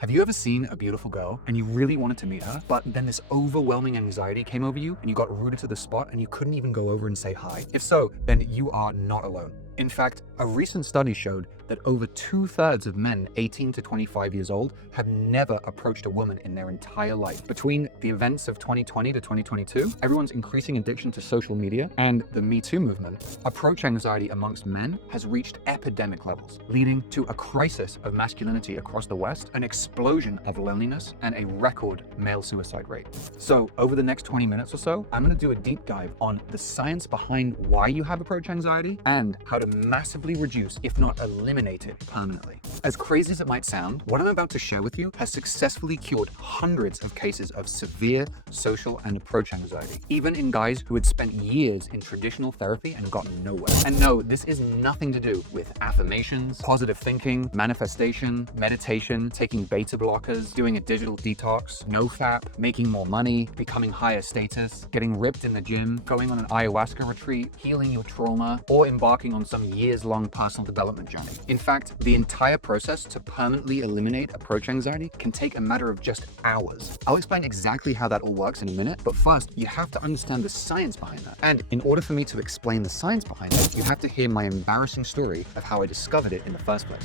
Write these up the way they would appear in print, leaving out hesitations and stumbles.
Have you ever seen a beautiful girl and you really wanted to meet her, but then this overwhelming anxiety came over you and you got rooted to the spot and you couldn't even go over and say hi? If so, then you are not alone. In fact, a recent study showed that over 2/3 of men 18 to 25 years old have never approached a woman in their entire life. Between the events of 2020 to 2022, everyone's increasing addiction to social media, and the Me Too movement, approach anxiety amongst men has reached epidemic levels, leading to a crisis of masculinity across the West, an explosion of loneliness, and a record male suicide rate. So over the next 20 minutes or so, I'm going to do a deep dive on the science behind why you have approach anxiety and how to massively reduce, if not eliminate it permanently. As crazy as it might sound, what I'm about to share with you has successfully cured hundreds of cases of severe social and approach anxiety, even in guys who had spent years in traditional therapy and gotten nowhere. And no, this is nothing to do with affirmations, positive thinking, manifestation, meditation, taking beta blockers, doing a digital detox, nofap, making more money, becoming higher status, getting ripped in the gym, going on an ayahuasca retreat, healing your trauma, or embarking on some years-long personal development journey. In fact, the entire process to permanently eliminate approach anxiety can take a matter of just hours. I'll explain exactly how that all works in a minute, but first, you have to understand the science behind that. And in order for me to explain the science behind it, you have to hear my embarrassing story of how I discovered it in the first place.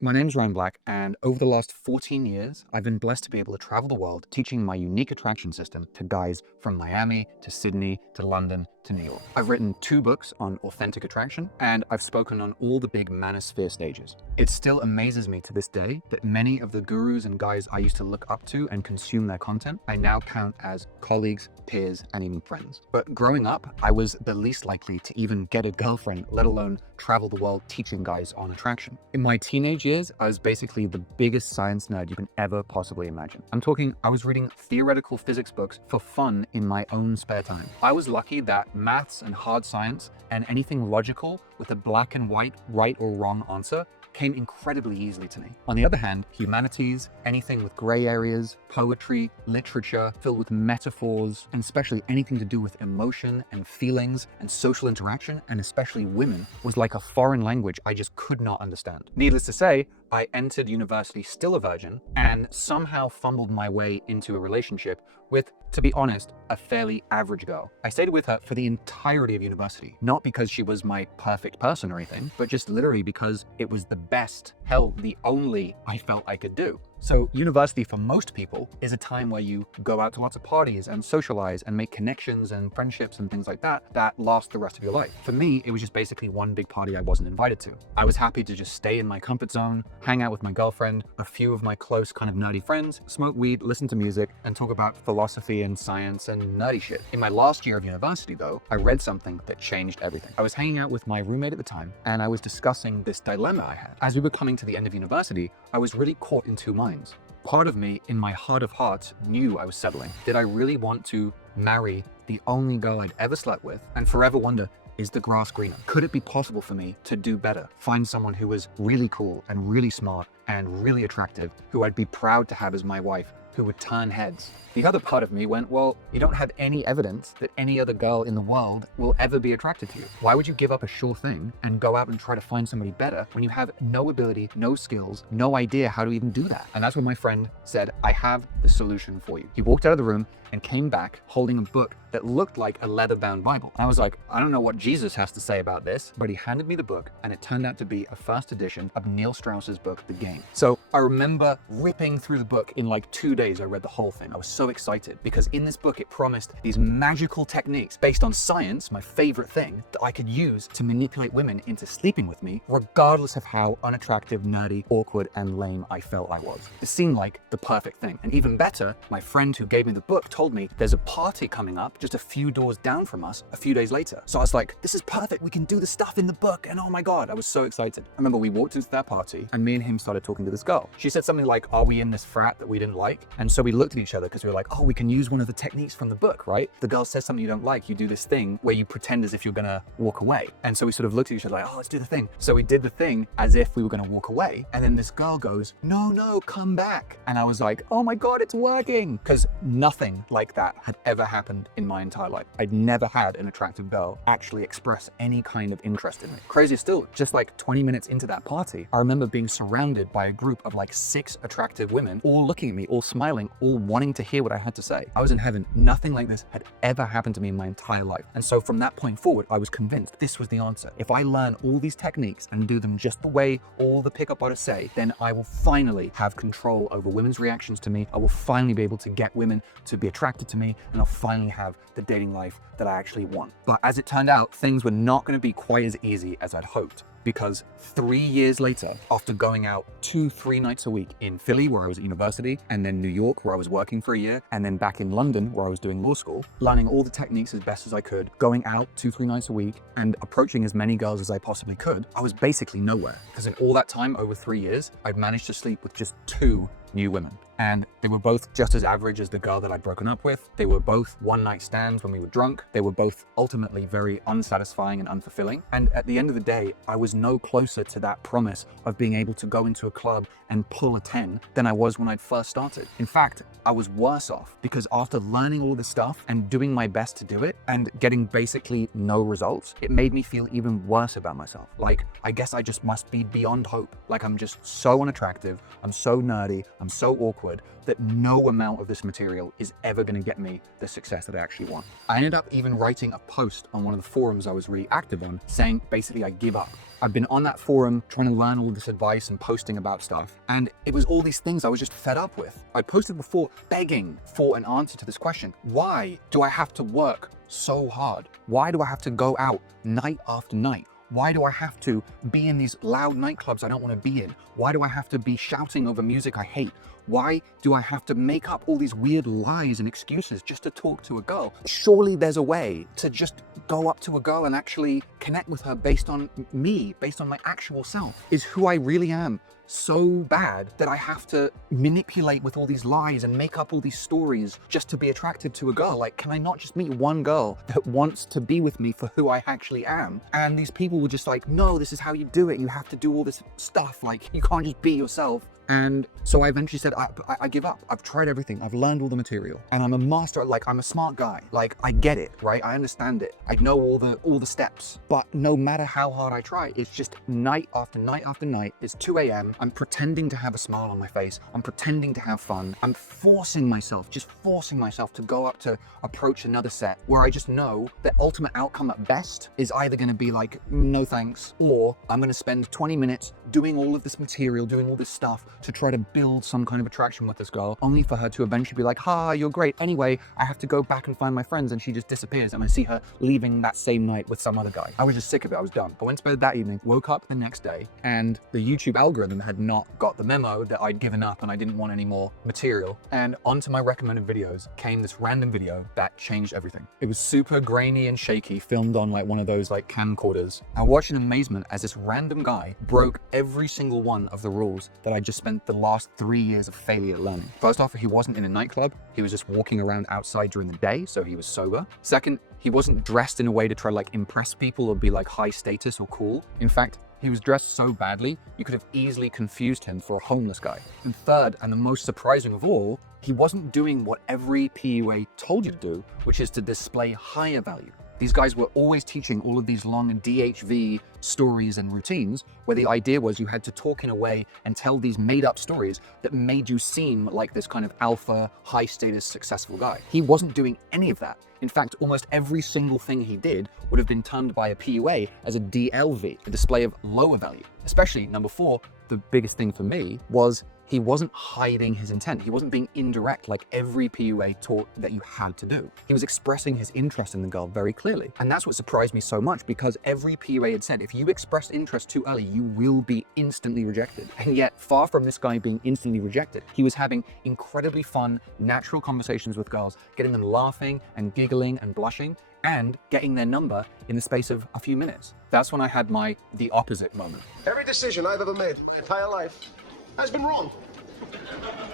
My name's Ryan Black, and over the last 14 years, I've been blessed to be able to travel the world teaching my unique attraction system to guys from Miami to Sydney to London to New York. I've written 2 books on authentic attraction, and I've spoken on all the big manosphere stages. It still amazes me to this day that many of the gurus and guys I used to look up to and consume their content, I now count as colleagues, peers, and even friends. But growing up, I was the least likely to even get a girlfriend, let alone travel the world teaching guys on attraction. In my teenage years, I was basically the biggest science nerd you can ever possibly imagine. I'm talking, I was reading theoretical physics books for fun in my own spare time. I was lucky that maths and hard science and anything logical with a black and white right or wrong answer came incredibly easily to me. On the other hand, humanities, anything with gray areas, poetry, literature filled with metaphors, and especially anything to do with emotion and feelings and social interaction, and especially women, was like a foreign language I just could not understand. Needless to say, I entered university still a virgin and somehow fumbled my way into a relationship with, to be honest, a fairly average girl. I stayed with her for the entirety of university, not because she was my perfect person or anything, but just literally because it was the best, hell, the only I felt I could do. So university for most people is a time where you go out to lots of parties and socialize and make connections and friendships and things like that last the rest of your life. For me, it was just basically one big party I wasn't invited to. I was happy to just stay in my comfort zone, hang out with my girlfriend, a few of my close kind of nerdy friends, smoke weed, listen to music, and talk about philosophy and science and nerdy shit. In my last year of university though, I read something that changed everything. I was hanging out with my roommate at the time, and I was discussing this dilemma I had. As we were coming to the end of university, I was really caught in 2 minds. Part of me, in my heart of hearts, knew I was settling. Did I really want to marry the only girl I'd ever slept with and forever wonder, is the grass greener? Could it be possible for me to do better? Find someone who was really cool and really smart and really attractive, who I'd be proud to have as my wife, who would turn heads. The other part of me went, well, you don't have any evidence that any other girl in the world will ever be attracted to you. Why would you give up a sure thing and go out and try to find somebody better when you have no ability, no skills, no idea how to even do that? And that's when my friend said, I have the solution for you. He walked out of the room and came back holding a book that looked like a leather-bound Bible. And I was like, I don't know what Jesus has to say about this, but he handed me the book, and it turned out to be a first edition of Neil Strauss's book, The Game. So I remember ripping through the book. In like 2 days, I read the whole thing. I was so excited because in this book, it promised these magical techniques based on science, my favorite thing, that I could use to manipulate women into sleeping with me, regardless of how unattractive, nerdy, awkward, and lame I felt I was. It seemed like the perfect thing. And even better, my friend who gave me the book told me there's a party coming up just a few doors down from us a few days later. So I was like, this is perfect. We can do the stuff in the book. And oh my God, I was so excited. I remember we walked into that party and me and him started talking to this girl. She said something like, are we in this frat that we didn't like? And so we looked at each other because we were like, oh, we can use one of the techniques from the book, right? The girl says something you don't like, you do this thing where you pretend as if you're gonna walk away. And so we sort of looked at each other like, oh, let's do the thing. So we did the thing as if we were gonna walk away. And then this girl goes, no, come back. And I was like, oh my God, it's working. Because nothing like that had ever happened in my entire life. I'd never had an attractive girl actually express any kind of interest in me. Crazy still, just like 20 minutes into that party, I remember being surrounded by a group of like 6 attractive women, all looking at me, all smiling, all wanting to hear what I had to say. I was in heaven. Nothing like this had ever happened to me in my entire life. And so from that point forward, I was convinced this was the answer. If I learn all these techniques and do them just the way all the pickup artists say, then I will finally have control over women's reactions to me. I will finally be able to get women to be attracted to me, and I'll finally have the dating life that I actually want. But as it turned out, things were not going to be quite as easy as I'd hoped. Because 3 years later, after going out 2-3 nights a week in Philly, where I was at university, and then New York, where I was working for a year, and then back in London, where I was doing law school, learning all the techniques as best as I could, going out 2-3 nights a week, and approaching as many girls as I possibly could, I was basically nowhere. Because in all that time, over 3 years, I'd managed to sleep with just 2 new women. And they were both just as average as the girl that I'd broken up with. They were both one-night stands when we were drunk. They were both ultimately very unsatisfying and unfulfilling. And at the end of the day, I was no closer to that promise of being able to go into a club and pull a 10 than I was when I'd first started. In fact, I was worse off because after learning all this stuff and doing my best to do it and getting basically no results, it made me feel even worse about myself. Like, I guess I just must be beyond hope. Like, I'm just so unattractive, I'm so nerdy, I'm so awkward that no amount of this material is ever going to get me the success that I actually want. I ended up even writing a post on one of the forums I was really active on saying basically I give up. I've been on that forum trying to learn all this advice and posting about stuff, and it was all these things I was just fed up with. I posted before begging for an answer to this question. Why do I have to work so hard? Why do I have to go out night after night? Why do I have to be in these loud nightclubs I don't want to be in? Why do I have to be shouting over music I hate? Why do I have to make up all these weird lies and excuses just to talk to a girl? Surely there's a way to just go up to a girl and actually connect with her based on me, based on my actual self. Is who I really am so bad that I have to manipulate with all these lies and make up all these stories just to be attracted to a girl? Like, can I not just meet one girl that wants to be with me for who I actually am? And these people were just like, no, this is how you do it. You have to do all this stuff. Like, you can't just be yourself. And so I eventually said, I give up. I've tried everything. I've learned all the material and I'm a master. Like, I'm a smart guy. Like, I get it, right? I understand it. I know all the steps, but no matter how hard I try, it's just night after night after night. It's 2 a.m. I'm pretending to have a smile on my face. I'm pretending to have fun. I'm forcing myself to go up to approach another set where I just know the ultimate outcome at best is either going to be like, no thanks, or I'm going to spend 20 minutes doing all of this material, doing all this stuff to try to build some kind of attraction with this girl, only for her to eventually be like, ha, you're great. Anyway, I have to go back and find my friends, and she just disappears, and I see her leaving that same night with some other guy. I was just sick of it. I was done. I went to bed that evening, woke up the next day, and the YouTube algorithm had not got the memo that I'd given up and I didn't want any more material. And onto my recommended videos came this random video that changed everything. It was super grainy and shaky, filmed on like one of those like camcorders. I watched in amazement as this random guy broke every single one of the rules that I just spent the last 3 years of failure learning. First off, he wasn't in a nightclub. He was just walking around outside during the day, so he was sober. Second, he wasn't dressed in a way to try to like impress people or be like high status or cool. In fact, he was dressed so badly, you could have easily confused him for a homeless guy. And third, and the most surprising of all, he wasn't doing what every PUA told you to do, which is to display higher value. These guys were always teaching all of these long DHV stories and routines where the idea was you had to talk in a way and tell these made up stories that made you seem like this kind of alpha, high status, successful guy. He wasn't doing any of that. In fact, almost every single thing he did would have been termed by a PUA as a DLV, a display of lower value. Especially number 4, the biggest thing for me was he wasn't hiding his intent. He wasn't being indirect like every PUA taught that you had to do. He was expressing his interest in the girl very clearly. And that's what surprised me so much, because every PUA had said, if you express interest too early, you will be instantly rejected. And yet, far from this guy being instantly rejected, he was having incredibly fun, natural conversations with girls, getting them laughing and giggling and blushing, and getting their number in the space of a few minutes. That's when I had the opposite moment. Every decision I've ever made my entire life has been wrong.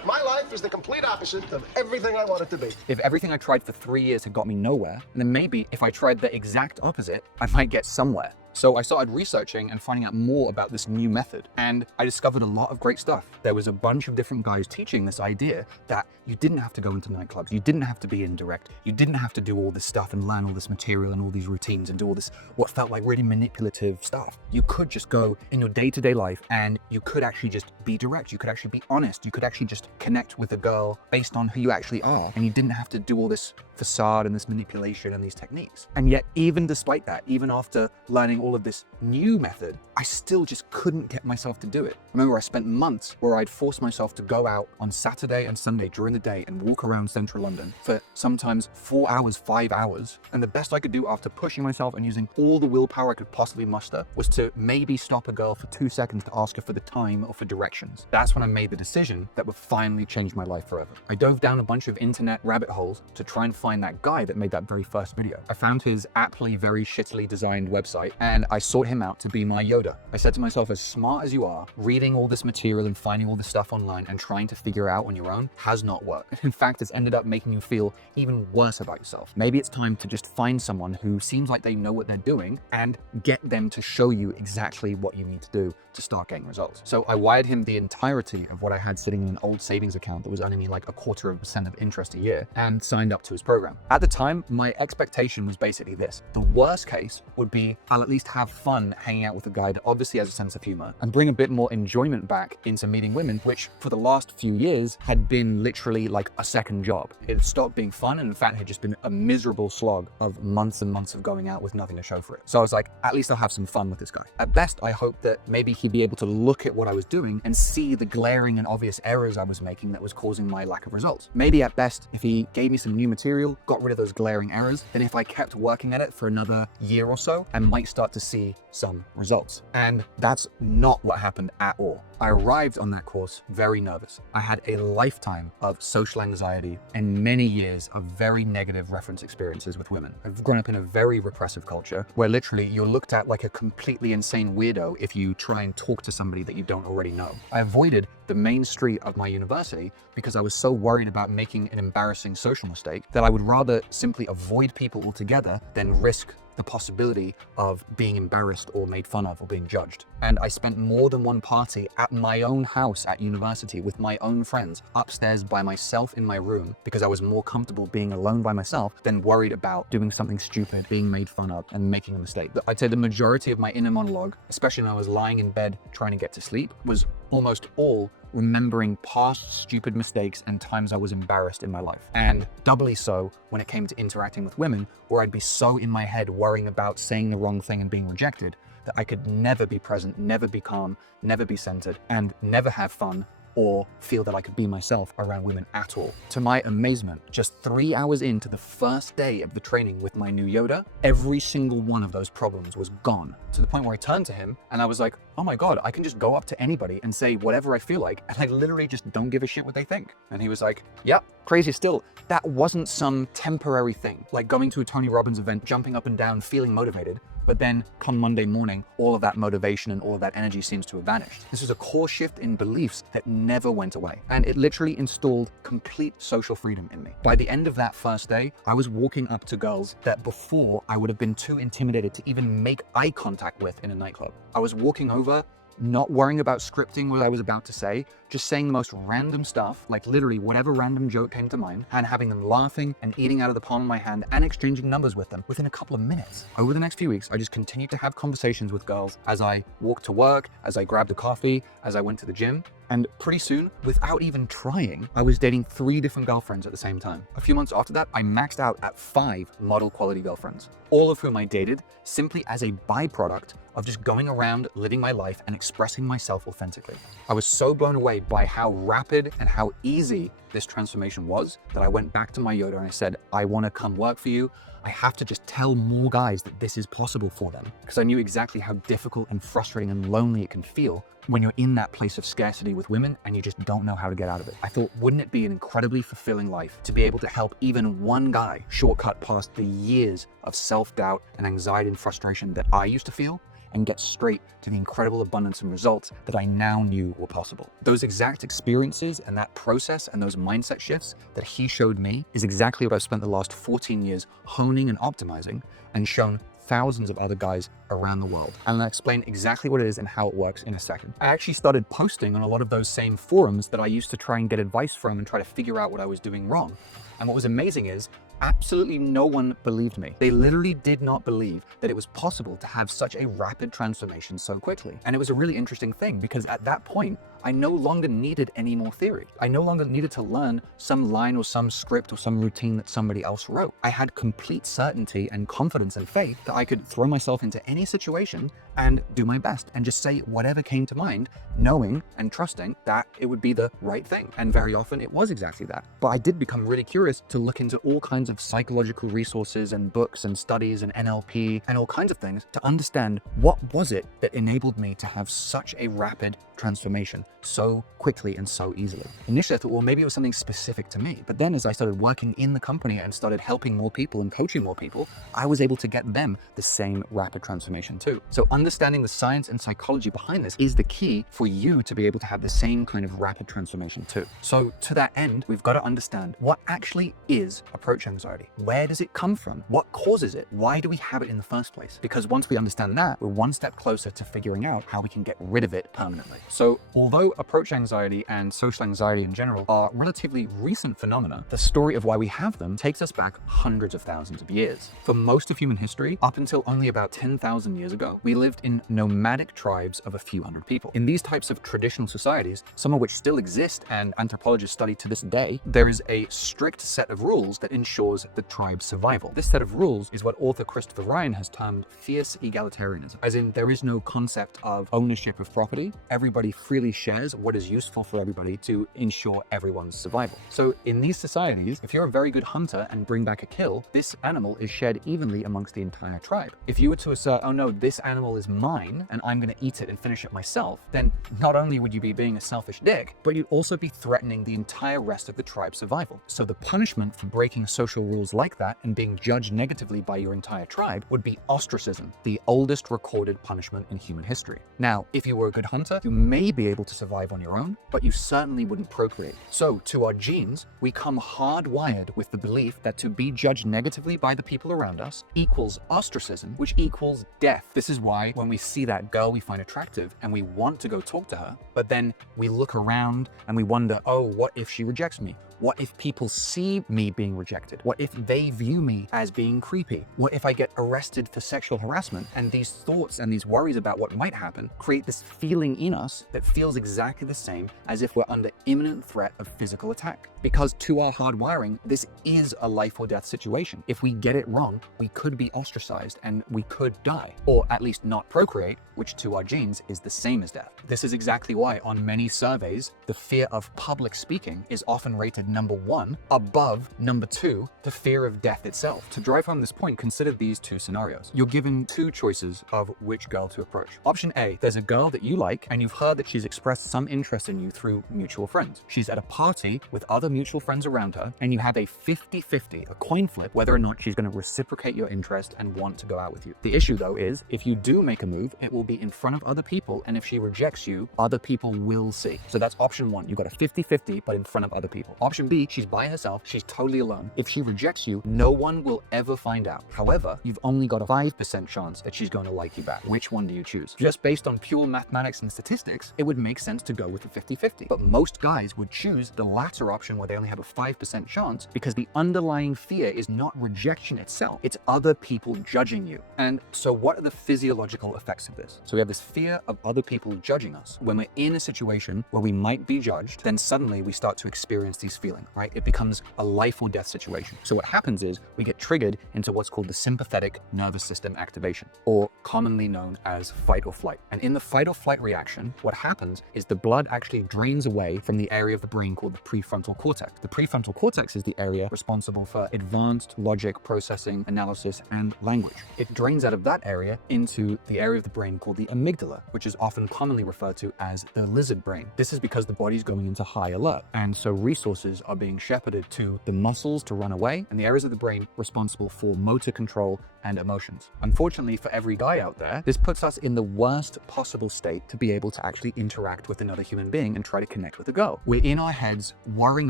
My life life is the complete opposite of everything I want it to be. If everything I tried for 3 years had got me nowhere, then maybe if I tried the exact opposite, I might get somewhere. So I started researching and finding out more about this new method, and I discovered a lot of great stuff. There was a bunch of different guys teaching this idea that you didn't have to go into nightclubs, you didn't have to be indirect, you didn't have to do all this stuff and learn all this material and all these routines and do all this what felt like really manipulative stuff. You could just go in your day-to-day life and you could actually just be direct, you could actually be honest, you could actually just connect with a girl based on who you actually are, and you didn't have to do all this facade and this manipulation and these techniques. And yet, even despite that, even after learning all of this new method, I still just couldn't get myself to do it. Remember, I spent months where I'd force myself to go out on Saturday and Sunday during the day and walk around central London for sometimes 4 hours, 5 hours. And the best I could do after pushing myself and using all the willpower I could possibly muster was to maybe stop a girl for 2 seconds to ask her for the time or for directions. That's when I made the decision that would finally change my life forever. I dove down a bunch of internet rabbit holes to try and find that guy that made that very first video. I found his aptly very shittily designed website and I sought him out to be my Yoda. I said to myself, as smart as you are, reading all this material and finding all this stuff online and trying to figure it out on your own has not worked. In fact, it's ended up making you feel even worse about yourself. Maybe it's time to just find someone who seems like they know what they're doing and get them to show you exactly what you need to do to start getting results. So I wired him the entirety of what I had sitting in an old savings account that was earning me like 0.25% of interest a year and signed up to his program. At the time, my expectation was basically this. The worst case would be I'll at least have fun hanging out with a guy that obviously has a sense of humor and bring a bit more enjoyment back into meeting women, which for the last few years had been literally like a second job. It had stopped being fun and in fact had just been a miserable slog of months and months of going out with nothing to show for it. So I was like, at least I'll have some fun with this guy. At best, I hope that maybe he'd be able to look at what I was doing and see the glaring and obvious errors I was making that was causing my lack of results. Maybe at best, if he gave me some new material, got rid of those glaring errors, then if I kept working at it for another year or so, I might start to see some results. And that's not what happened at all. I arrived on that course very nervous. I had a lifetime of social anxiety and many years of very negative reference experiences with women. I've grown up in a very repressive culture where literally you're looked at like a completely insane weirdo if you try and talk to somebody that you don't already know. I avoided the main street of my university because I was so worried about making an embarrassing social mistake that I would rather simply avoid people altogether than risk the possibility of being embarrassed or made fun of or being judged. And I spent more than one party at my own house at university with my own friends upstairs by myself in my room because I was more comfortable being alone by myself than worried about doing something stupid, being made fun of and making a mistake. I'd say the majority of my inner monologue, especially when I was lying in bed trying to get to sleep, was almost all remembering past stupid mistakes and times I was embarrassed in my life. And doubly so when it came to interacting with women, where I'd be so in my head worrying about saying the wrong thing and being rejected that I could never be present, never be calm, never be centered, and never have fun or feel that I could be myself around women at all. To my amazement, just 3 hours into the first day of the training with my new Yoda, every single one of those problems was gone, to the point where I turned to him and I was like, oh my God, I can just go up to anybody and say whatever I feel like, and I literally just don't give a shit what they think. And he was like, yep. Crazy still, that wasn't some temporary thing, like going to a Tony Robbins event, jumping up and down, feeling motivated, but then come Monday morning, all of that motivation and all of that energy seems to have vanished. This was a core shift in beliefs that never went away. And it literally installed complete social freedom in me. By the end of that first day, I was walking up to girls that before I would have been too intimidated to even make eye contact with in a nightclub. I was walking over, not worrying about scripting what I was about to say, just saying the most random stuff, like literally whatever random joke came to mind, and having them laughing and eating out of the palm of my hand and exchanging numbers with them within a couple of minutes. Over the next few weeks, I just continued to have conversations with girls as I walked to work, as I grabbed a coffee, as I went to the gym. And pretty soon, without even trying, I was dating 3 different girlfriends at the same time. A few months after that, I maxed out at 5 model quality girlfriends, all of whom I dated simply as a byproduct of just going around living my life and expressing myself authentically. I was so blown away by how rapid and how easy this transformation was that I went back to my Yoda and I said, I want to come work for you. I have to just tell more guys that this is possible for them, because I knew exactly how difficult and frustrating and lonely it can feel when you're in that place of scarcity with women and you just don't know how to get out of it. I thought, wouldn't it be an incredibly fulfilling life to be able to help even one guy shortcut past the years of self-doubt and anxiety and frustration that I used to feel, and get straight to the incredible abundance and results that I now knew were possible. Those exact experiences and that process and those mindset shifts that he showed me is exactly what I've spent the last 14 years honing and optimizing and shown thousands of other guys around the world. And I'll explain exactly what it is and how it works in a second. I actually started posting on a lot of those same forums that I used to try and get advice from and try to figure out what I was doing wrong. And what was amazing is absolutely no one believed me. They literally did not believe that it was possible to have such a rapid transformation so quickly. And it was a really interesting thing because at that point, I no longer needed any more theory. I no longer needed to learn some line or some script or some routine that somebody else wrote. I had complete certainty and confidence and faith that I could throw myself into any situation and do my best and just say whatever came to mind, knowing and trusting that it would be the right thing. And very often it was exactly that. But I did become really curious to look into all kinds of psychological resources and books and studies and NLP and all kinds of things to understand what was it that enabled me to have such a rapid transformation so quickly and so easily. Initially I thought, well, maybe it was something specific to me. But then as I started working in the company and started helping more people and coaching more people, I was able to get them the same rapid transformation too. So understanding the science and psychology behind this is the key for you to be able to have the same kind of rapid transformation too. So to that end, we've got to understand what actually is approach anxiety. Where does it come from? What causes it? Why do we have it in the first place? Because once we understand that, we're one step closer to figuring out how we can get rid of it permanently. So although approach anxiety and social anxiety in general are relatively recent phenomena, the story of why we have them takes us back hundreds of thousands of years. For most of human history, up until only about 10,000 years ago, we lived in nomadic tribes of a few hundred people. In these types of traditional societies, some of which still exist and anthropologists study to this day, there is a strict set of rules that ensures the tribe's survival. This set of rules is what author Christopher Ryan has termed fierce egalitarianism, as in there is no concept of ownership of property. Everybody freely shares what is useful for everybody to ensure everyone's survival. So in these societies, if you're a very good hunter and bring back a kill, this animal is shared evenly amongst the entire tribe. If you were to assert, oh no, this animal is mine and I'm going to eat it and finish it myself, then not only would you be being a selfish dick, but you'd also be threatening the entire rest of the tribe's survival. So the punishment for breaking social rules like that and being judged negatively by your entire tribe would be ostracism, the oldest recorded punishment in human history. Now, if you were a good hunter, you may be able to survive on your own, but you certainly wouldn't procreate. So to our genes, we come hardwired with the belief that to be judged negatively by the people around us equals ostracism, which equals death. This is why when we see that girl we find attractive and we want to go talk to her, but then we look around and we wonder, oh, what if she rejects me? What if people see me being rejected? What if they view me as being creepy? What if I get arrested for sexual harassment? And these thoughts and these worries about what might happen create this feeling in us that feels exactly the same as if we're under imminent threat of physical attack. Because to our hardwiring, this is a life or death situation. If we get it wrong, we could be ostracized and we could die, or at least not procreate, which to our genes is the same as death. This is exactly why on many surveys, the fear of public speaking is often rated number 1 above number 2, the fear of death itself. To drive home this point, consider these two scenarios. You're given two choices of which girl to approach. Option A, there's a girl that you like and you've heard that she's expressed some interest in you through mutual friends. She's at a party with other mutual friends around her and you have a 50-50, a coin flip, whether or not she's going to reciprocate your interest and want to go out with you. The issue though is if you do make a move, it will be in front of other people, and if she rejects you, other people will see. So that's option 1. You've got a 50-50, but in front of other people. Option B, she's by herself, she's totally alone. If she rejects you, no one will ever find out. However, you've only got a 5% chance that she's going to like you back. Which one do you choose? Just based on pure mathematics and statistics, it would make sense to go with the 50-50. But most guys would choose the latter option where they only have a 5% chance because the underlying fear is not rejection itself, it's other people judging you. And so what are the physiological effects of this? So we have this fear of other people judging us. When we're in a situation where we might be judged, then suddenly we start to experience these feelings, right? It becomes a life or death situation. So what happens is we get triggered into what's called the sympathetic nervous system activation, or commonly known as fight or flight. And in the fight or flight reaction, what happens is the blood actually drains away from the area of the brain called the prefrontal cortex. The prefrontal cortex is the area responsible for advanced logic, processing, analysis, and language. It drains out of that area into the area of the brain called the amygdala, which is often commonly referred to as the lizard brain. This is because the body's going into high alert, and so resources are being shepherded to the muscles to run away and the areas of the brain responsible for motor control and emotions. Unfortunately for every guy out there, this puts us in the worst possible state to be able to actually interact with another human being and try to connect with a girl. We're in our heads worrying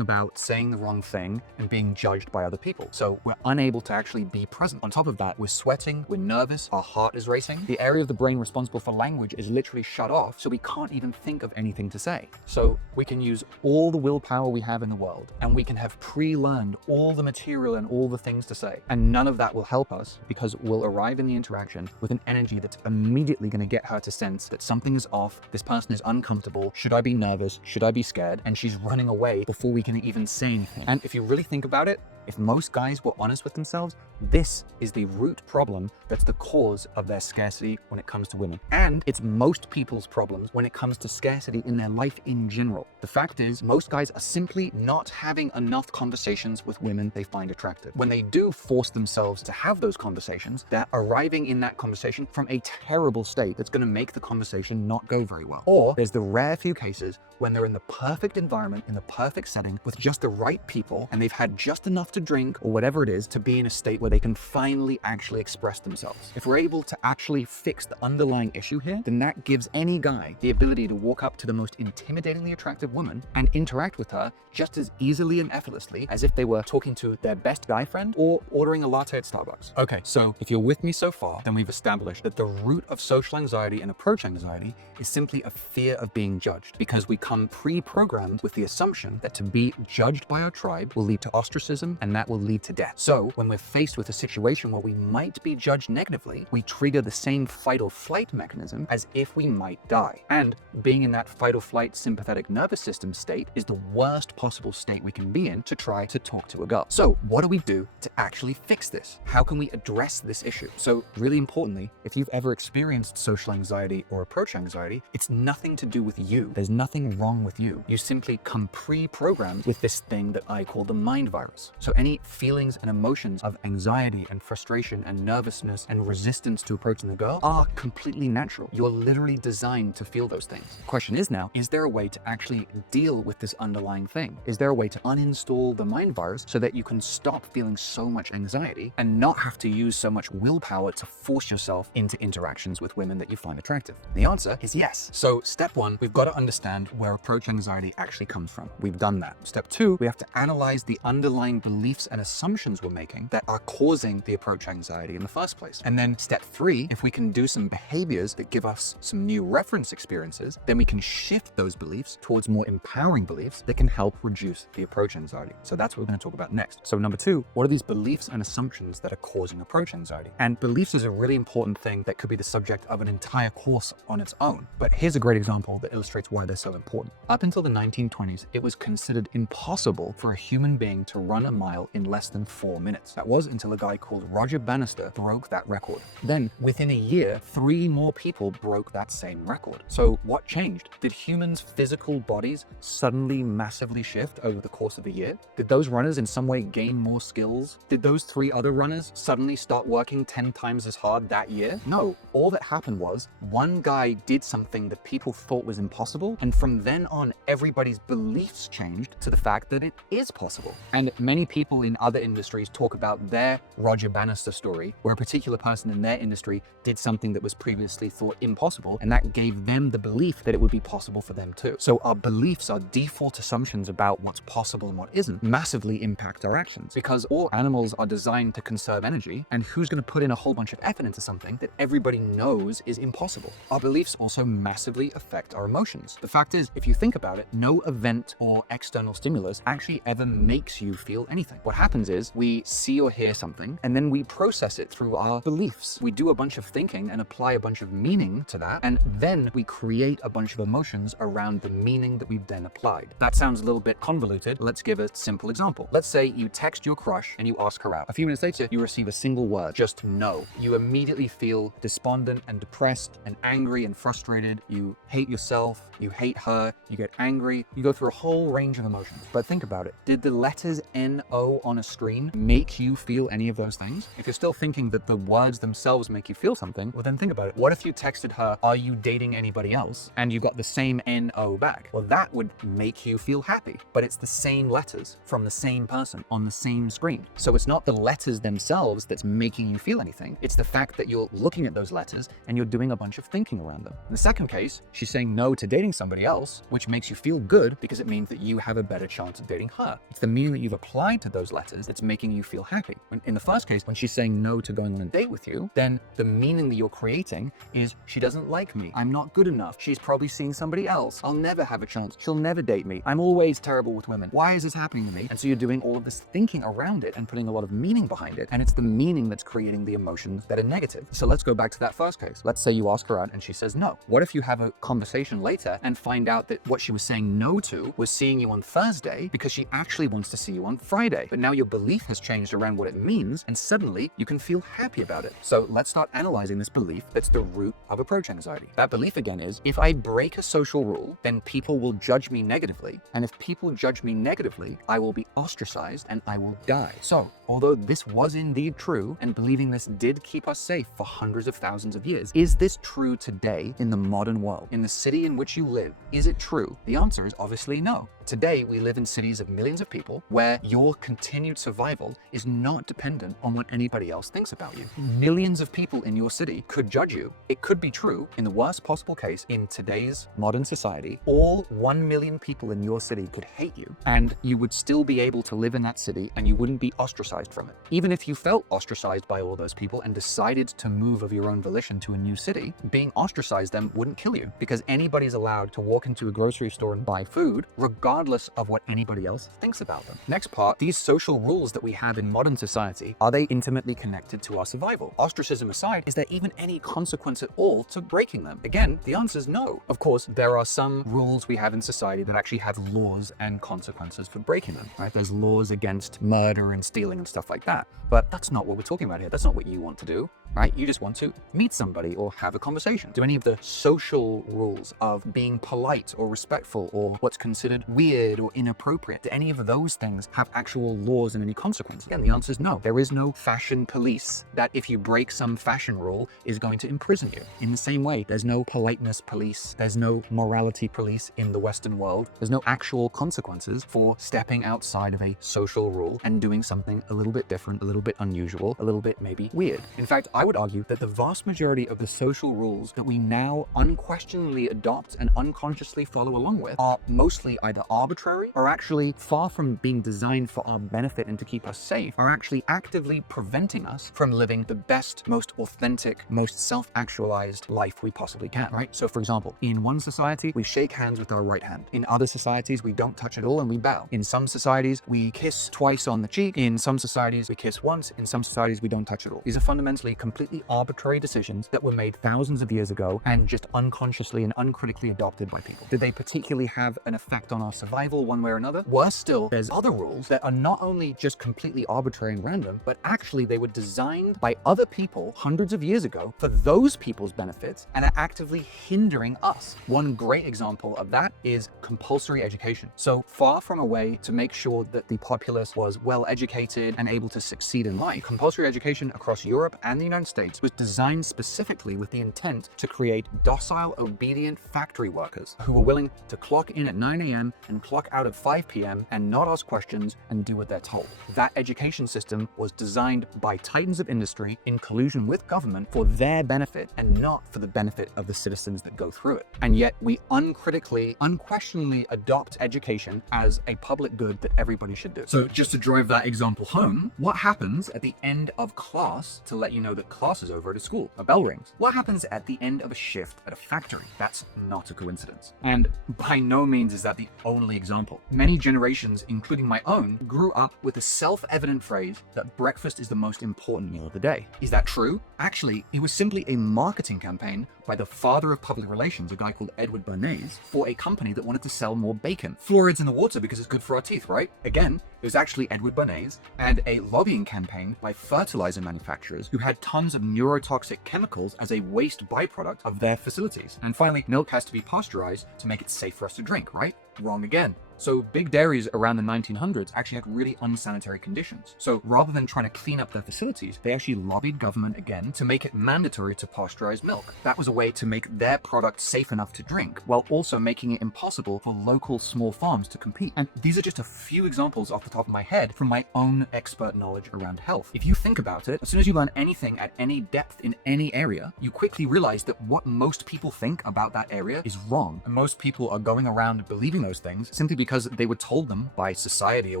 about saying the wrong thing and being judged by other people. So we're unable to actually be present. On top of that, we're sweating, we're nervous, our heart is racing. The area of the brain responsible for language is literally shut off, so we can't even think of anything to say. So we can use all the willpower we have in the world, and we can have pre-learned all the material and all the things to say. And none of that will help us, because we'll arrive in the interaction with an energy that's immediately going to get her to sense that something is off, this person is uncomfortable, should I be nervous, should I be scared, and she's running away before we can even say anything. And if you really think about it, if most guys were honest with themselves, this is the root problem that's the cause of their scarcity when it comes to women. And it's most people's problems when it comes to scarcity in their life in general. The fact is, most guys are simply not having enough conversations with women they find attractive. When they do force themselves to have those conversations, they're arriving in that conversation from a terrible state that's going to make the conversation not go very well. Or there's the rare few cases when they're in the perfect environment, in the perfect setting, with just the right people, and they've had just enough to drink or whatever it is to be in a state where they can finally actually express themselves. If we're able to actually fix the underlying issue here, then that gives any guy the ability to walk up to the most intimidatingly attractive woman and interact with her just as easily and effortlessly as if they were talking to their best guy friend or ordering a latte at Starbucks. Okay, so if you're with me so far, then we've established that the root of social anxiety and approach anxiety is simply a fear of being judged, because we come pre-programmed with the assumption that to be judged by our tribe will lead to ostracism, and that will lead to death. So when we're faced with a situation where we might be judged negatively, we trigger the same fight or flight mechanism as if we might die. And being in that fight or flight sympathetic nervous system state is the worst possible state we can be in to try to talk to a girl. So what do we do to actually fix this? How can we address this issue? So really importantly, if you've ever experienced social anxiety or approach anxiety, it's nothing to do with you. There's nothing wrong with you. You simply come pre-programmed with this thing that I call the mind virus. So any feelings and emotions of anxiety and frustration and nervousness and resistance to approaching the girl are completely natural. You're literally designed to feel those things. The question is now, is there a way to actually deal with this underlying thing? Is there a way to uninstall the mind virus so that you can stop feeling so much anxiety and not have to use so much willpower to force yourself into interactions with women that you find attractive? The answer is yes. So step one, we've got to understand where approach anxiety actually comes from. We've done that. Step two, we have to analyze the underlying beliefs and assumptions we're making that are causing the approach anxiety in the first place. And then step three, if we can do some behaviors that give us some new reference experiences, then we can shift those beliefs towards more empowering beliefs that can help reduce the approach anxiety. So that's what we're going to talk about next. So number two, what are these beliefs and assumptions that are causing approach anxiety? And beliefs is a really important thing that could be the subject of an entire course on its own. But here's a great example that illustrates why they're so important. Up until the 1920s, it was considered impossible for a human being to run a mile in less than 4 minutes. That was until a guy called Roger Bannister broke that record. Then, within a year, 3 more people broke that same record. So what changed? Did humans' physical bodies suddenly massively shift over the course of a year? Did those runners in some way gain more skills? Did those 3 other runners suddenly start working 10 times as hard that year? No. All that happened was one guy did something that people thought was impossible, and from then on, everybody's beliefs changed to the fact that it is possible. And many people in other industries talk about their Roger Bannister story, where a particular person in their industry did something that was previously thought impossible, and that gave them the belief that it would be possible for them too. So our beliefs, our default assumptions about what's possible and what isn't, massively impact our actions, because all animals are designed to conserve energy, and who's going to put in a whole bunch of effort into something that everybody knows is impossible? Our beliefs also massively affect our emotions. The fact is, if you think about it, no event or external stimulus actually ever makes you feel anything. What happens is we see or hear something, and then we process it through our beliefs. We do a bunch of thinking and apply a bunch of meaning to that, and then we create a bunch of emotions around the meaning that we've then applied. That sounds a little bit convoluted. Let's give a simple example. Let's say you text your crush and you ask her out. A few minutes later, you receive a single word, just no. You immediately feel despondent and depressed and angry and frustrated. You hate yourself, you hate her, you get angry, you go through a whole range of emotions. But think about it. Did the letters N-O no on a screen make you feel any of those things? If you're still thinking that the words themselves make you feel something, well then think about it. What if you texted her, "Are you dating anybody else?" and you got the same NO back? Well, that would make you feel happy, but it's the same letters from the same person on the same screen. So it's not the letters themselves that's making you feel anything. It's the fact that you're looking at those letters and you're doing a bunch of thinking around them. In the second case, she's saying no to dating somebody else, which makes you feel good because it means that you have a better chance of dating her. It's the meaning that you've applied to those letters that's making you feel happy. In the first case, when she's saying no to going on a date with you, then the meaning that you're creating is she doesn't like me. I'm not good enough. She's probably seeing somebody else. I'll never have a chance. She'll never date me. I'm always terrible with women. Why is this happening to me? And so you're doing all of this thinking around it and putting a lot of meaning behind it. And it's the meaning that's creating the emotions that are negative. So let's go back to that first case. Let's say you ask her out and she says no. What if you have a conversation later and find out that what she was saying no to was seeing you on Thursday because she actually wants to see you on Friday? But now your belief has changed around what it means, and suddenly you can feel happy about it. So let's start analyzing this belief that's the root of approach anxiety. That belief again is, if I break a social rule, then people will judge me negatively. And if people judge me negatively, I will be ostracized and I will die. So although this was indeed true, and believing this did keep us safe for hundreds of thousands of years, is this true today in the modern world? In the city in which you live, is it true? The answer is obviously no. Today, we live in cities of millions of people where your continued survival is not dependent on what anybody else thinks about you. Millions of people in your city could judge you. It could be true, in the worst possible case, in today's modern society, all 1 million people in your city could hate you, and you would still be able to live in that city and you wouldn't be ostracized from it. Even if you felt ostracized by all those people and decided to move of your own volition to a new city, being ostracized then wouldn't kill you, because anybody's allowed to walk into a grocery store and buy food, regardless of what anybody else thinks about them. Next part, these social rules that we have in modern society, are they intimately connected to our survival? Ostracism aside, is there even any consequence at all to breaking them? Again, the answer is no. Of course, there are some rules we have in society that actually have laws and consequences for breaking them, right? There's laws against murder and stealing and stuff like that. But that's not what we're talking about here. That's not what you want to do, right? You just want to meet somebody or have a conversation. Do any of the social rules of being polite or respectful or what's considered weird or inappropriate, do any of those things have actual laws and any consequences? Again, the answer is no. There is no fashion police that if you break some fashion rule is going to imprison you. In the same way, there's no politeness police, there's no morality police in the Western world. There's no actual consequences for stepping outside of a social rule and doing something a little bit different, a little bit unusual, a little bit maybe weird. In fact, I would argue that the vast majority of the social rules that we now unquestionably adopt and unconsciously follow along with are mostly either arbitrary or actually, far from being designed for our benefit and to keep us safe, are actually actively preventing us from living the best, most authentic, most self-actualized life we possibly can, right? So for example, in one society, we shake hands with our right hand. In other societies, we don't touch at all and we bow. In some societies, we kiss twice on the cheek. In some societies, we kiss once. In some societies, we don't touch at all. These are fundamentally completely arbitrary decisions that were made thousands of years ago and just unconsciously and uncritically adopted by people. Did they particularly have an effect on our survival one way or another? Worse still, there's other rules that are not only just completely arbitrary and random, but actually they were designed by other people hundreds of years ago for those people's benefits and are actively hindering us. One great example of that is compulsory education. So far from a way to make sure that the populace was well educated and able to succeed in life, compulsory education across Europe and the United States was designed specifically with the intent to create docile, obedient factory workers who were willing to clock in at 9 a.m. and clock out at 5 p.m. and not ask questions and do what they're told. That education system was designed by titans of industry in collusion with government for their benefit and not for the benefit of the citizens that go through it. And yet we uncritically, unquestionably adopt education as a public good that everybody should do. So just to drive that example home, what happens at the end of class to let you know that class is over at a school? A bell rings. What happens at the end of a shift at a factory? That's not a coincidence. And by no means is that the only example. Many generations, including my own, grew up with the self-evident phrase that breakfast is the most important meal of the day. Is that true? Actually, it was simply a marketing campaign by the father of public relations, a guy called Edward Bernays, for a company that wanted to sell more bacon. Fluoride's in the water because it's good for our teeth, right? Again, it was actually Edward Bernays and a lobbying campaign by fertilizer manufacturers who had tons of neurotoxic chemicals as a waste byproduct of their facilities. And finally, milk has to be pasteurized to make it safe for us to drink, right? Wrong again. So big dairies around the 1900s actually had really unsanitary conditions. So rather than trying to clean up their facilities, they actually lobbied government again to make it mandatory to pasteurize milk. That was a way to make their product safe enough to drink, while also making it impossible for local small farms to compete. And these are just a few examples off the top of my head from my own expert knowledge around health. If you think about it, as soon as you learn anything at any depth in any area, you quickly realize that what most people think about that area is wrong. And most people are going around believing those things simply because they were told them by society or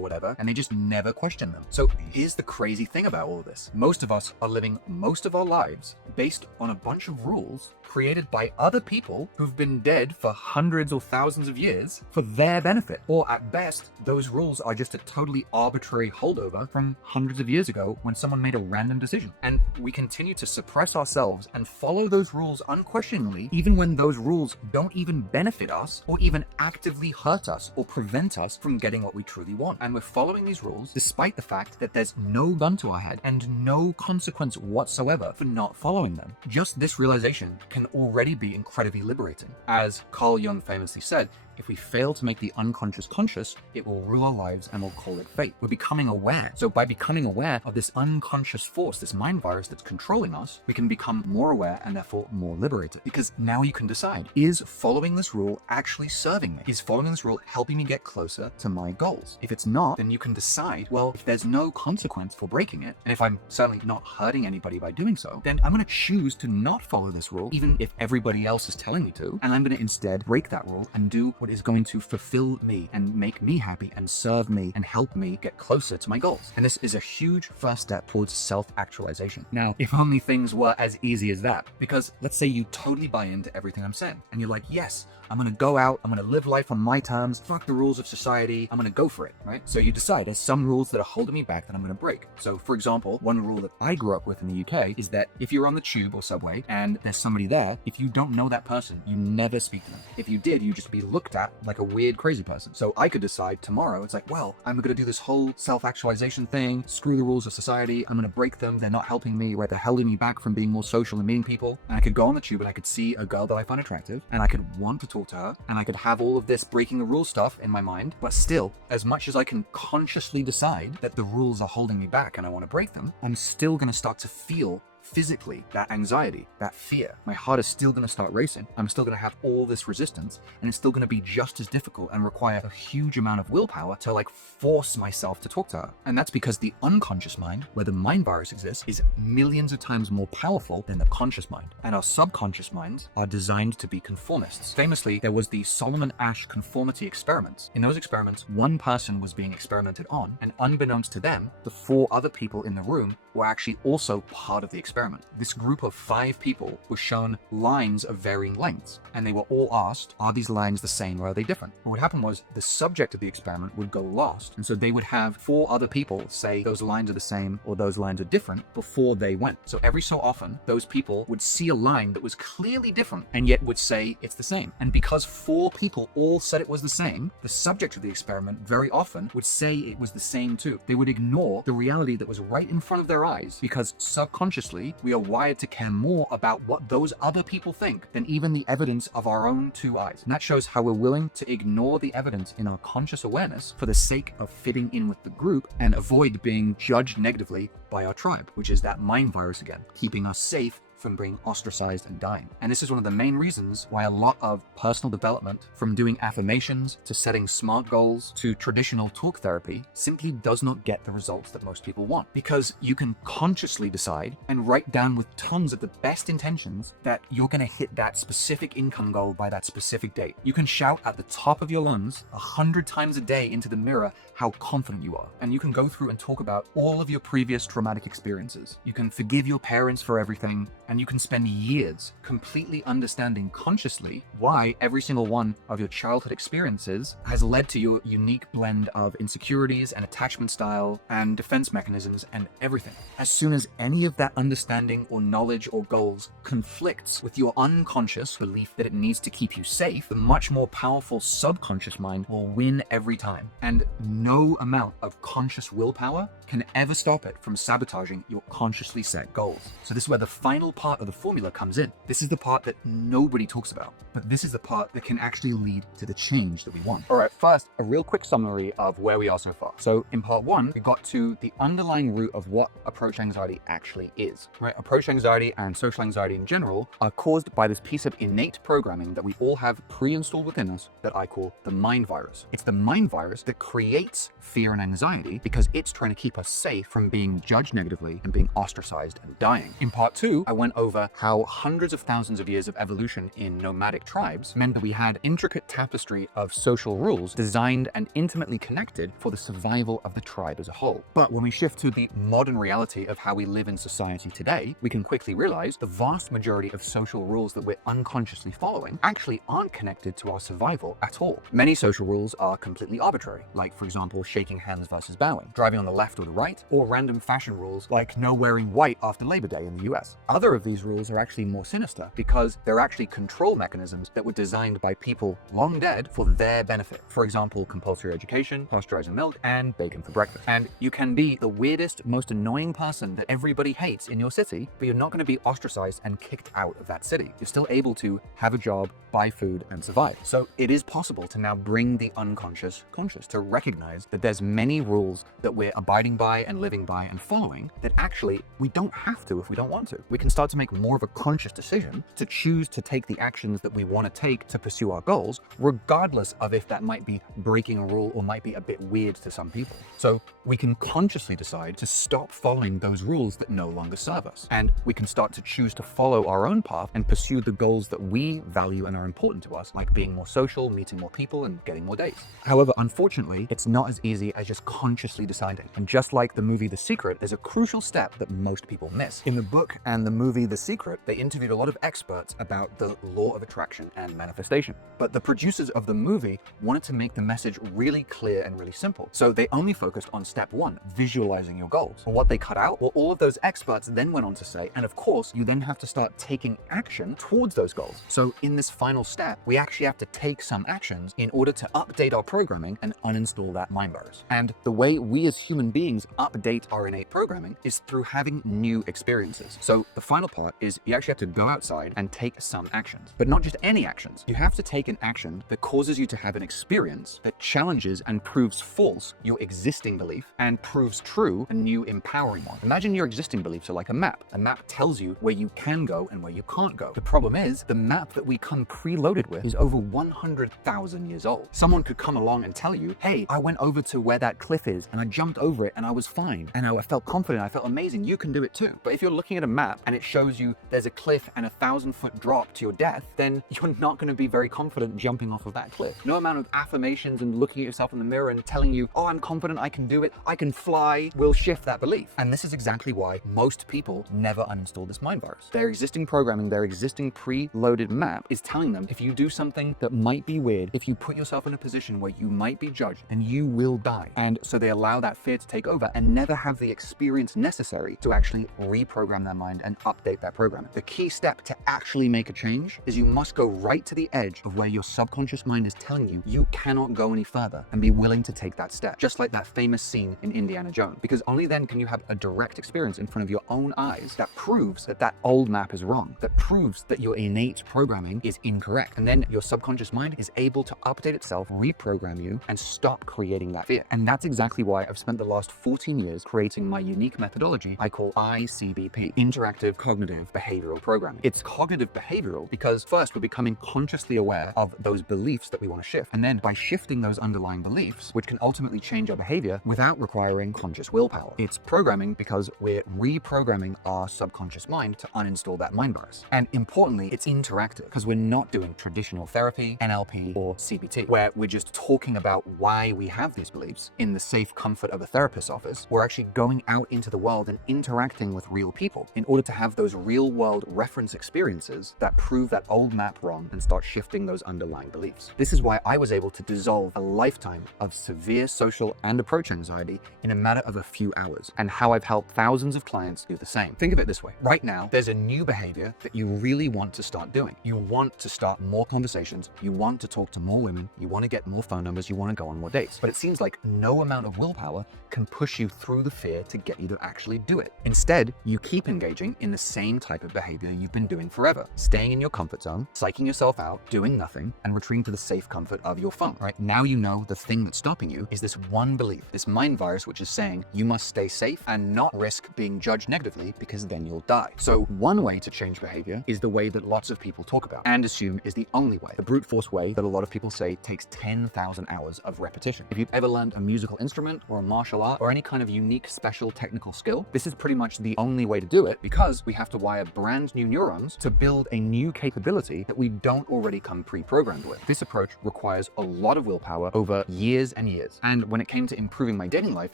whatever, and they just never question them. So here's the crazy thing about all this. Most of us are living most of our lives based on a bunch of rules created by other people who've been dead for hundreds or thousands of years for their benefit. Or at best, those rules are just a totally arbitrary holdover from hundreds of years ago when someone made a random decision. And we continue to suppress ourselves and follow those rules unquestioningly, even when those rules don't even benefit us or even actively hurt us or prevent us from getting what we truly want. And we're following these rules despite the fact that there's no gun to our head and no consequence whatsoever for not following them. Just this realization can already be incredibly liberating. As Carl Jung famously said, if we fail to make the unconscious conscious, it will rule our lives and we'll call it fate. We're becoming aware. So by becoming aware of this unconscious force, this mind virus that's controlling us, we can become more aware and therefore more liberated. Because now you can decide, is following this rule actually serving me? Is following this rule helping me get closer to my goals? If it's not, then you can decide, well, if there's no consequence for breaking it, and if I'm certainly not hurting anybody by doing so, then I'm going to choose to not follow this rule, even if everybody else is telling me to, and I'm going to instead break that rule and do what is going to fulfill me and make me happy and serve me and help me get closer to my goals. And this is a huge first step towards self-actualization. Now, if only things were as easy as that, because let's say you totally buy into everything I'm saying and you're like, yes, I'm going to go out, I'm going to live life on my terms, fuck the rules of society, I'm going to go for it, right? So you decide there's some rules that are holding me back that I'm going to break. So for example, one rule that I grew up with in the UK is that if you're on the tube or subway and there's somebody there, if you don't know that person, you never speak to them. If you did, you'd just be looked at like a weird, crazy person. So I could decide tomorrow, it's like, well, I'm going to do this whole self-actualization thing, screw the rules of society, I'm going to break them, they're not helping me, right? They're holding me back from being more social and meeting people. And I could go on the tube and I could see a girl that I find attractive and I could want to talk to her and I could have all of this breaking the rules stuff in my mind, but still, as much as I can consciously decide that the rules are holding me back and I want to break them, I'm still going to start to feel physically that anxiety, that fear. My heart is still going to start racing. I'm still going to have all this resistance, and it's still going to be just as difficult and require a huge amount of willpower to like force myself to talk to her. And that's because the unconscious mind, where the mind virus exists, is millions of times more powerful than the conscious mind. And our subconscious minds are designed to be conformists. Famously, there was the Solomon Asch conformity experiments. In those experiments, one person was being experimented on, and unbeknownst to them, the 4 other people in the room were actually also part of the experiment. This group of 5 people were shown lines of varying lengths, and they were all asked, are these lines the same or are they different? But what happened was the subject of the experiment would go lost, and so they would have 4 other people say those lines are the same or those lines are different before they went. So every so often, those people would see a line that was clearly different and yet would say it's the same. And because 4 people all said it was the same, the subject of the experiment very often would say it was the same too. They would ignore the reality that was right in front of their eyes, because subconsciously we are wired to care more about what those other people think than even the evidence of our own 2 eyes. And that shows how we're willing to ignore the evidence in our conscious awareness for the sake of fitting in with the group and avoid being judged negatively by our tribe, which is that mind virus again, keeping us safe from being ostracized and dying. And this is one of the main reasons why a lot of personal development, from doing affirmations to setting SMART goals to traditional talk therapy, simply does not get the results that most people want. Because you can consciously decide and write down with tons of the best intentions that you're going to hit that specific income goal by that specific date. You can shout at the top of your lungs 100 times a day into the mirror how confident you are. And you can go through and talk about all of your previous traumatic experiences. You can forgive your parents for everything, and you can spend years completely understanding consciously why every single one of your childhood experiences has led to your unique blend of insecurities and attachment style and defense mechanisms and everything. As soon as any of that understanding or knowledge or goals conflicts with your unconscious belief that it needs to keep you safe, the much more powerful subconscious mind will win every time. And no amount of conscious willpower can ever stop it from sabotaging your consciously set goals. So this is where the final part of the formula comes in. This is the part that nobody talks about, but this is the part that can actually lead to the change that we want. All right, first, a real quick summary of where we are so far. So in part one, we got to the underlying root of what approach anxiety actually is, right? Approach anxiety and social anxiety in general are caused by this piece of innate programming that we all have pre-installed within us that I call the mind virus. It's the mind virus that creates fear and anxiety because it's trying to keep us safe from being judged negatively and being ostracized and dying. In part two, I went over how hundreds of thousands of years of evolution in nomadic tribes meant that we had intricate tapestry of social rules designed and intimately connected for the survival of the tribe as a whole. But when we shift to the modern reality of how we live in society today, we can quickly realize the vast majority of social rules that we're unconsciously following actually aren't connected to our survival at all. Many social rules are completely arbitrary, like for example, shaking hands versus bowing, driving on the left or the right, or random fashion rules like no wearing white after Labor Day in the US. Other of these rules are actually more sinister because they're actually control mechanisms that were designed by people long dead for their benefit. For example, compulsory education, pasteurizing milk, and bacon for breakfast. And you can be the weirdest, most annoying person that everybody hates in your city, but you're not going to be ostracized and kicked out of that city. You're still able to have a job, buy food, and survive. So it is possible to now bring the unconscious conscious, to recognize that there's many rules that we're abiding by and living by and following that actually we don't have to if we don't want to. We can start to make more of a conscious decision to choose to take the actions that we want to take to pursue our goals, regardless of if that might be breaking a rule or might be a bit weird to some people. So we can consciously decide to stop following those rules that no longer serve us. And we can start to choose to follow our own path and pursue the goals that we value and are important to us, like being more social, meeting more people, and getting more dates. However, unfortunately, it's not as easy as just consciously deciding. And just like the movie The Secret, there's a crucial step that most people miss. In the book and the movie The Secret, they interviewed a lot of experts about the law of attraction and manifestation. But the producers of the movie wanted to make the message really clear and really simple. So they only focused on step one, visualizing your goals. But what they cut out, well, all of those experts then went on to say, and of course, you then have to start taking action towards those goals. So in this final step, we actually have to take some actions in order to update our programming and uninstall that mind virus. And the way we as human beings update our innate programming is through having new experiences. So the final part is you actually have to go outside and take some actions, but not just any actions. You have to take an action that causes you to have an experience that challenges and proves false your existing belief and proves true a new empowering one. Imagine your existing beliefs are like a map. A map tells you where you can go and where you can't go. The problem is the map that we come preloaded with is over 100,000 years old. Someone could come along and tell you, hey, I went over to where that cliff is and I jumped over it and I was fine. And I felt confident, I felt amazing, you can do it too. But if you're looking at a map and it shows you there's a cliff and 1,000-foot drop to your death, then you're not going to be very confident jumping off of that cliff. No amount of affirmations and looking at yourself in the mirror and telling you, oh, I'm confident, I can do it, I can fly, will shift that belief. And this is exactly why most people never uninstall this mind virus. Their existing programming, their existing preloaded map is telling them if you do something that might be weird, if you put yourself in a position where you might be judged and you will die. And so they allow that fear to take over and never have the experience necessary to actually reprogram their mind and update that program. The key step to actually make a change is you must go right to the edge of where your subconscious mind is telling you you cannot go any further and be willing to take that step. Just like that famous scene in Indiana Jones, because only then can you have a direct experience in front of your own eyes that proves that that old map is wrong, that proves that your innate programming is incorrect. And then your subconscious mind is able to update itself, reprogram you, and stop creating that fear. And that's exactly why I've spent the last 14 years creating my unique methodology I call ICBP, Interactive Cognitive Behavioral Programming. It's cognitive behavioral because first we're becoming consciously aware of those beliefs that we want to shift. And then by shifting those underlying beliefs, which can ultimately change our behavior without requiring conscious willpower. It's programming because we're reprogramming our subconscious mind to uninstall that mind virus. And importantly, it's interactive because we're not doing traditional therapy, NLP, or CBT, where we're just talking about why we have these beliefs in the safe comfort of a therapist's office. We're actually going out into the world and interacting with real people in order to have those real world reference experiences that prove that old map wrong and start shifting those underlying beliefs. This is why I was able to dissolve a lifetime of severe social and approach anxiety in a matter of a few hours, and how I've helped thousands of clients do the same. Think of it this way. Right now, there's a new behavior that you really want to start doing. You want to start more conversations, you want to talk to more women, you want to get more phone numbers, you want to go on more dates. But it seems like no amount of willpower can push you through the fear to get you to actually do it. Instead, you keep engaging in the same type of behavior you've been doing forever. Staying in your comfort zone, psyching yourself out, doing nothing, and retreating to the safe comfort of your phone, right? Now you know the thing that's stopping you is this one belief, this mind virus, which is saying you must stay safe and not risk being judged negatively because then you'll die. So one way to change behavior is the way that lots of people talk about and assume is the only way. The brute force way that a lot of people say takes 10,000 hours of repetition. If you've ever learned a musical instrument or a martial art or any kind of unique special technical skill, this is pretty much the only way to do it because we have to wire brand new neurons to build a new capability that we don't already come pre-programmed with. This approach requires a lot of willpower over years and years. And when it came to improving my dating life,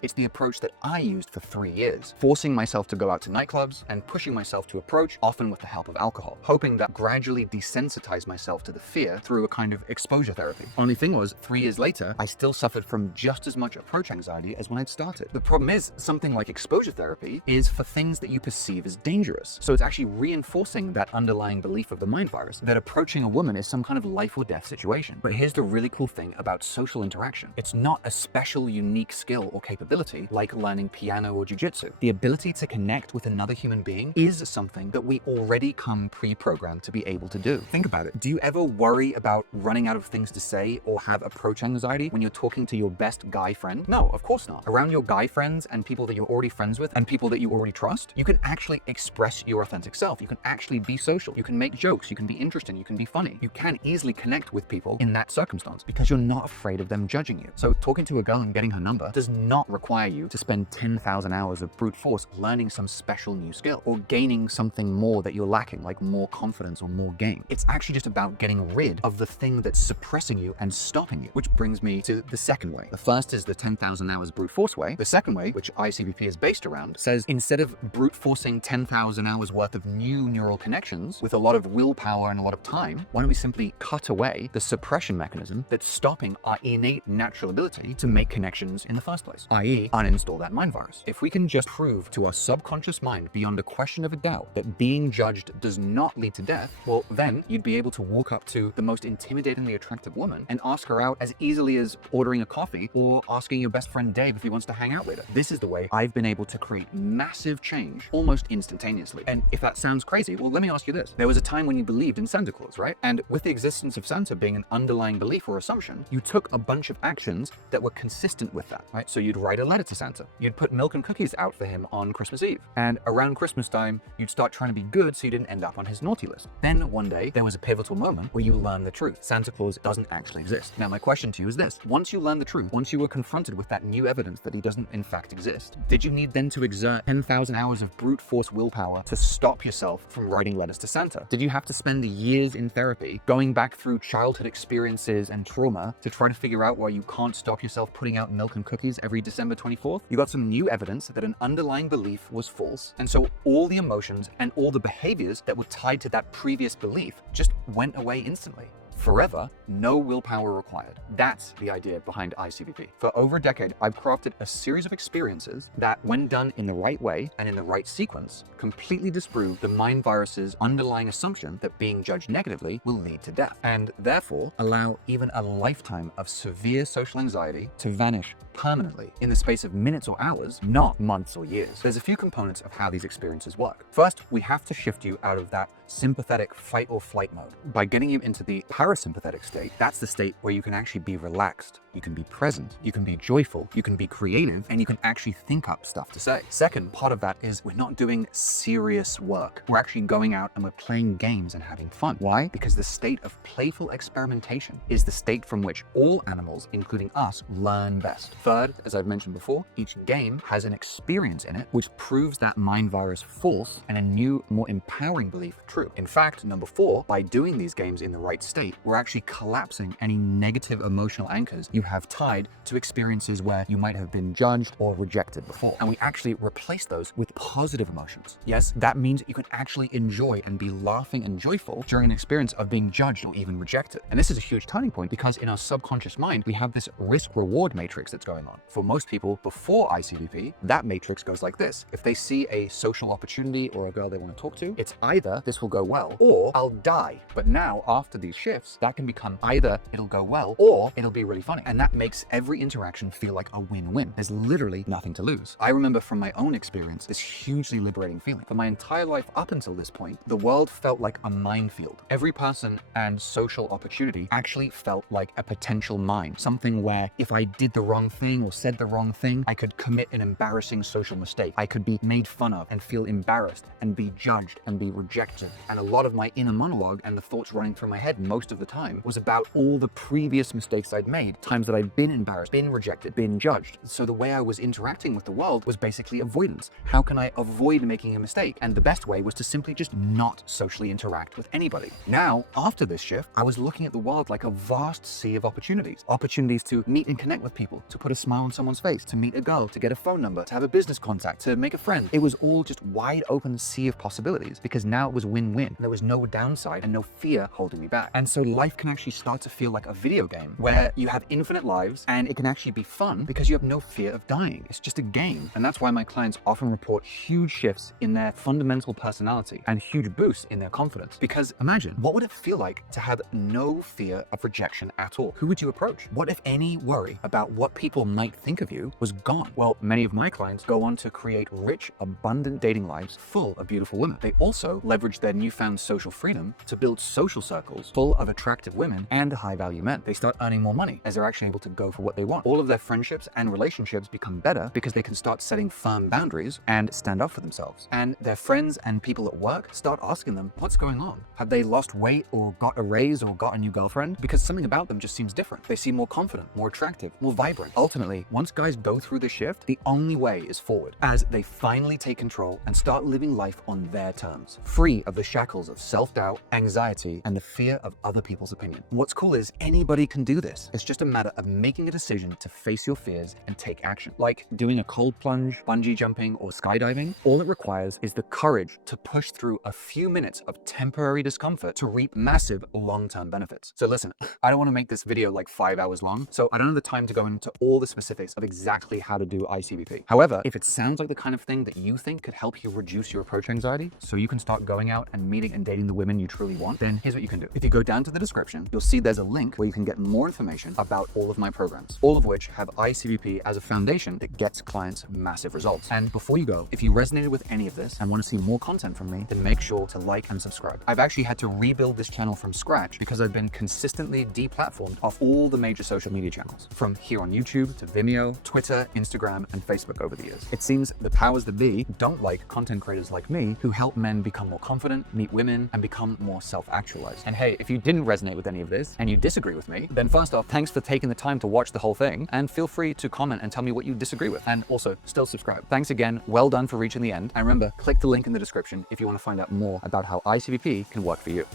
it's the approach that I used for 3 years, forcing myself to go out to nightclubs and pushing myself to approach, often with the help of alcohol, hoping that gradually desensitize myself to the fear through a kind of exposure therapy. Only thing was, 3 years later, I still suffered from just as much approach anxiety as when I'd started. The problem is, something like exposure therapy is for things that you perceive as dangerous. So it's actually reinforcing that underlying belief of the mind virus that approaching a woman is some kind of life or death situation. But here's the really cool thing about social interaction. It's not a special, unique skill or capability like learning piano or jiu-jitsu. The ability to connect with another human being is something that we already come pre-programmed to be able to do. Think about it. Do you ever worry about running out of things to say or have approach anxiety when you're talking to your best guy friend? No, of course not. Around your guy friends and people that you're already friends with and people that you already trust, you can actually express your authentic self. You can actually be social. You can make jokes. You can be interesting. You can be funny. You can easily connect with people in that circumstance because you're not afraid of them judging you. So talking to a girl and getting her number does not require you to spend 10,000 hours of brute force learning some special new skill or gaining something more that you're lacking, like more confidence or more game. It's actually just about getting rid of the thing that's suppressing you and stopping you, which brings me to the second way. The first is the 10,000 hours brute force way. The second way, which ICBP is based around, says instead of brute forcing 10,000 hours worth of new neural connections with a lot of willpower and a lot of time, why don't we simply cut away the suppression mechanism that's stopping our innate natural ability to make connections in the first place, i.e. uninstall that mind virus. If we can just prove to our subconscious mind beyond a question of a doubt that being judged does not lead to death, well, then you'd be able to walk up to the most intimidatingly attractive woman and ask her out as easily as ordering a coffee or asking your best friend Dave if he wants to hang out later. This is the way I've been able to create massive change almost instantaneously. And if that sounds crazy, well, let me ask you this. There was a time when you believed in Santa Claus, right? And with the existence of Santa being an underlying belief or assumption, you took a bunch of actions that were consistent with that, right? So you'd write a letter to Santa. You'd put milk and cookies out for him on Christmas Eve. And around Christmas time, you'd start trying to be good so you didn't end up on his naughty list. Then one day, there was a pivotal moment where you learned the truth. Santa Claus doesn't actually exist. Now, my question to you is this. Once you learned the truth, once you were confronted with that new evidence that he doesn't in fact exist, did you need then to exert 10,000 hours of brute force willpower to stop yourself from writing letters to Santa? Did you have to spend years in therapy going back through childhood experiences and trauma to try to figure out why you can't stop yourself putting out milk and cookies every December 24th? You got some new evidence that an underlying belief was false. And so all the emotions and all the behaviors that were tied to that previous belief just went away instantly. Forever, no willpower required. That's the idea behind ICBP. For over a decade, I've crafted a series of experiences that, when done in the right way and in the right sequence, completely disprove the mind virus's underlying assumption that being judged negatively will lead to death, and therefore allow even a lifetime of severe social anxiety to vanish permanently in the space of minutes or hours, not months or years. There's a few components of how these experiences work. First, we have to shift you out of that sympathetic fight or flight mode by getting you into the parasympathetic state. That's the state where you can actually be relaxed, you can be present, you can be joyful, you can be creative, and you can actually think up stuff to say. Second part of that is we're not doing serious work. We're actually going out and we're playing games and having fun. Why? Because the state of playful experimentation is the state from which all animals, including us, learn best. Third, as I've mentioned before, each game has an experience in it which proves that mind virus false and a new, more empowering belief true. In fact, number 4, by doing these games in the right state, we're actually collapsing any negative emotional anchors you have tied to experiences where you might have been judged or rejected before. And we actually replace those with positive emotions. Yes, that means you can actually enjoy and be laughing and joyful during an experience of being judged or even rejected. And this is a huge turning point because in our subconscious mind, we have this risk-reward matrix that's going on. For most people before ICBP, that matrix goes like this. If they see a social opportunity or a girl they want to talk to, it's either this will go well or I'll die. But now, after these shifts, laughs. That can become either it'll go well or it'll be really funny. And that makes every interaction feel like a win-win. There's literally nothing to lose. I remember from my own experience this hugely liberating feeling. For my entire life up until this point, the world felt like a minefield. Every person and social opportunity actually felt like a potential mine. Something where if I did the wrong thing or said the wrong thing, I could commit an embarrassing social mistake. I could be made fun of and feel embarrassed and be judged and be rejected. And a lot of my inner monologue and the thoughts running through my head most of the time was about all the previous mistakes I'd made, times that I'd been embarrassed, been rejected, been judged. So the way I was interacting with the world was basically avoidance. How can I avoid making a mistake? And the best way was to simply just not socially interact with anybody. Now, after this shift, I was looking at the world like a vast sea of opportunities. Opportunities to meet and connect with people, to put a smile on someone's face, to meet a girl, to get a phone number, to have a business contact, to make a friend. It was all just wide open sea of possibilities because now it was win-win. There was no downside and no fear holding me back. And so life can actually start to feel like a video game where you have infinite lives and it can actually be fun because you have no fear of dying. It's just a game. And that's why my clients often report huge shifts in their fundamental personality and huge boosts in their confidence. Because imagine, what would it feel like to have no fear of rejection at all? Who would you approach? What if any worry about what people might think of you was gone? Well, many of my clients go on to create rich, abundant dating lives full of beautiful women. They also leverage their newfound social freedom to build social circles full of attractive women and high-value men. They start earning more money as they're actually able to go for what they want. All of their friendships and relationships become better because they can start setting firm boundaries and stand up for themselves. And their friends and people at work start asking them, what's going on? Have they lost weight or got a raise or got a new girlfriend? Because something about them just seems different. They seem more confident, more attractive, more vibrant. Ultimately, once guys go through the shift, the only way is forward as they finally take control and start living life on their terms, free of the shackles of self-doubt, anxiety, and the fear of other people's opinion. And what's cool is anybody can do this. It's just a matter of making a decision to face your fears and take action. Like doing a cold plunge, bungee jumping, or skydiving, all it requires is the courage to push through a few minutes of temporary discomfort to reap massive long-term benefits. So listen, I don't want to make this video like 5 hours long, so I don't have the time to go into all the specifics of exactly how to do ICBP. However, if it sounds like the kind of thing that you think could help you reduce your approach anxiety so you can start going out and meeting and dating the women you truly want, then here's what you can do. If you go down to the description, you'll see there's a link where you can get more information about all of my programs, all of which have ICBP as a foundation that gets clients massive results. And before you go, if you resonated with any of this and want to see more content from me, then make sure to like and subscribe. I've actually had to rebuild this channel from scratch because I've been consistently deplatformed off all the major social media channels, from here on YouTube to Vimeo, Twitter, Instagram, and Facebook over the years. It seems the powers that be don't like content creators like me who help men become more confident, meet women, and become more self-actualized. And hey, if you didn't resonate with any of this and you disagree with me, then first off, thanks for taking the time to watch the whole thing, and feel free to comment and tell me what you disagree with. And also, still subscribe. Thanks again, well done for reaching the end. And remember, click the link in the description if you want to find out more about how ICBP can work for you.